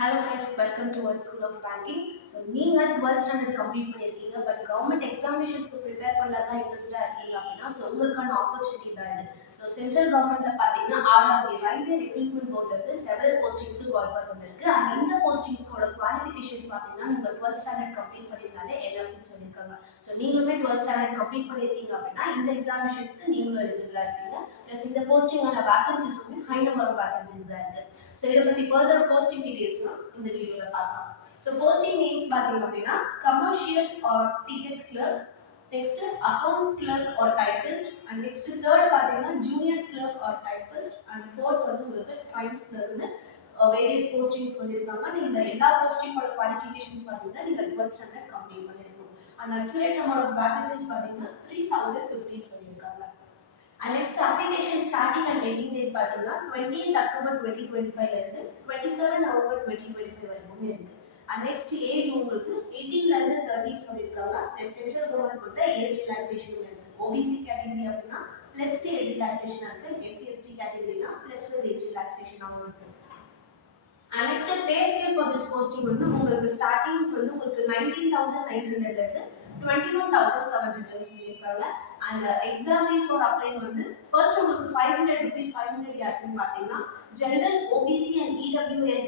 Hello guys, welcome to World School of Banking. So நீங்க 12th standard complete பண்ணிருக்கீங்க but government எக்ஸாமினேஷன்ஸ்க்கு prepare பண்ணலாம் இன்ட்ரெஸ்டா இருக்கீங்க அப்படின்னா ஸோ உங்களுக்கான ஆப்பர்ச்சுனிட்டி தான் இது. ஸோ சென்ட்ரல் கவர்மெண்ட்ல பார்த்தீங்கன்னா ஆர்ஆர்பி ரயில்வே ரெக்ரூட்மெண்ட் போர்ட்ல இருந்து செவரல் போஸ்டிங்ஸ் ஆஃபர் வந்திருக்கு. அண்ட் இந்த போஸ்டிங்ஸோட குவாலிஃபிகேஷன்ஸ் பார்த்தீங்கன்னா நீங்க 12th standard கம்ப்ளீட் பண்ணிருந்தாலே என்எஃப்னு சொல்லியிருக்காங்க. ஸோ நீங்களுமே 12th standard கம்ப்ளீட் பண்ணிருக்கீங்க அப்படின்னா இந்த எக்ஸாமினேஷன்ஸ்க்கு நீங்களும் எலிஜிபிளா இருக்கீங்க. ப்ளஸ் இந்த போஸ்டிங்கான வேகன்சிஸுமே ஹை நம்பர் ஆஃப் வேகன்சிஸ் தான் இருக்கு. ஸோ இதை பற்றி ஃபர்தர் போஸ்டிங் டீடைல்ஸ்லாம் இந்த வீடியோவில் பார்க்கலாம். ஸோ போஸ்டிங் நேம்ஸ் பார்த்தீங்க அப்படின்னா commercial or ticket clerk, next account clerk or typist, and next third பார்த்தீங்கன்னா junior clerk or typist, and fourth வந்து உங்களுக்கு ட்ரைன்ஸ் கிளர்க்னு வேரியஸ் போஸ்டிங்ஸ் சொல்லியிருக்காங்க. நீங்கள் எல்லா போஸ்டிங்கோட குவாலிஃபிகேஷன்ஸ் பார்த்தீங்கன்னா நீங்கள் 12th standard கம்ப்ளீட் பண்ணிருக்கணும். And accurate number of vacancies பார்த்தீங்கன்னா 3015 சொல்லியிருக்காங்க. And next application starting and ending date பார்த்தீங்கன்னா 20th October 2025 இருந்து 27 November 2025 வரைக்கும் இருக்கு. And next age உங்களுக்கு 18 ல இருந்து 30 சொல்லிருக்காங்க. plus central government கொடுத்த age relaxation இருக்கு. OBC category அப்படினா +3 age relaxation இருக்கு. SC ST categoryனா +2 age relaxation ஆகும் இருக்கு. And next pay scale for this posting வந்து உங்களுக்கு ஸ்டார்டிங் வந்து உங்களுக்கு 19900 ல இருந்து 21700 சொல்லிருக்காங்க. And exam fees for applying வந்து first உங்களுக்கு 500 rupees 500 யாருக்குன்னு பார்த்தீங்கன்னா general OBC and EWS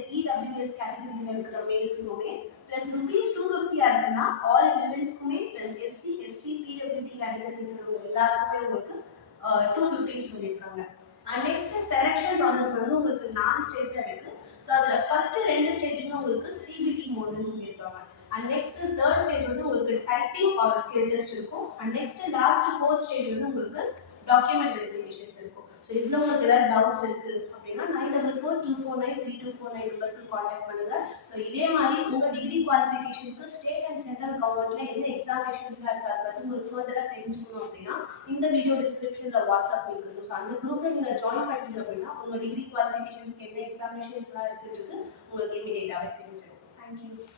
category இருக்கிற மேல்ஸ்க்குமே plus rupees 250 யாருக்குன்னா all womenஸ்க்குமே plus SC ST PWD category இருக்கிறவங்க எல்லாருக்குமே உங்களுக்கு 250 சொல்லிருக்காங்க. And next selection process வந்து உங்களுக்கு 4 ஸ்டேஜ்ல இருக்கு. ஸோ அதில் ஃபர்ஸ்ட் 2 ஸ்டேஜுமே உங்களுக்கு சிபிடி மோடுன்னு சொல்லியிருக்காங்க. அண்ட் நெக்ஸ்ட் தேர்ட் ஸ்டேஜ் வந்து உங்களுக்கு டைப்பிங் ஆர் ஸ்கில் டெஸ்ட் இருக்கும். And next last fourth stage வந்து உங்களுக்கு டாக்குமெண்ட் வெரிஃபிகேஷன்ஸ் இருக்கும். ஸோ இதில் உங்களுக்கு ஏதாவது டவுட்ஸ் இருக்கு அப்படின்னா 9442493249 நம்பருக்கு காண்டாக்ட் பண்ணுங்க. ஸோ இதே மாதிரி உங்கள் டிகிரி குவாலிஃபிகேஷனுக்கு ஸ்டேட் அண்ட் சென்ட்ரல் கவர்மெண்ட்ல என்ன எக்ஸாமினேஷன்ஸ்லாம் இருக்கு அதை பற்றி உங்களுக்கு ஃபர்தராக தெரிஞ்சுக்கணும் அப்படின்னா இந்த வீடியோ டிஸ்கிரிப்ஷனில் வாட்ஸ்அப் இருக்குது. ஸோ அந்த குரூப்பில் நீங்கள் ஜாயின் பண்ணிட்டீங்க அப்படின்னா உங்கள் டிகிரி குவாலிஃபிகேஷன்ஸ்க்கு என்ன எக்ஸாமினேஷன்ஸ்லாம் இருக்குன்றது உங்களுக்கு இமீடியட்டாகவே தெரிஞ்சிடும். தேங்க்யூ.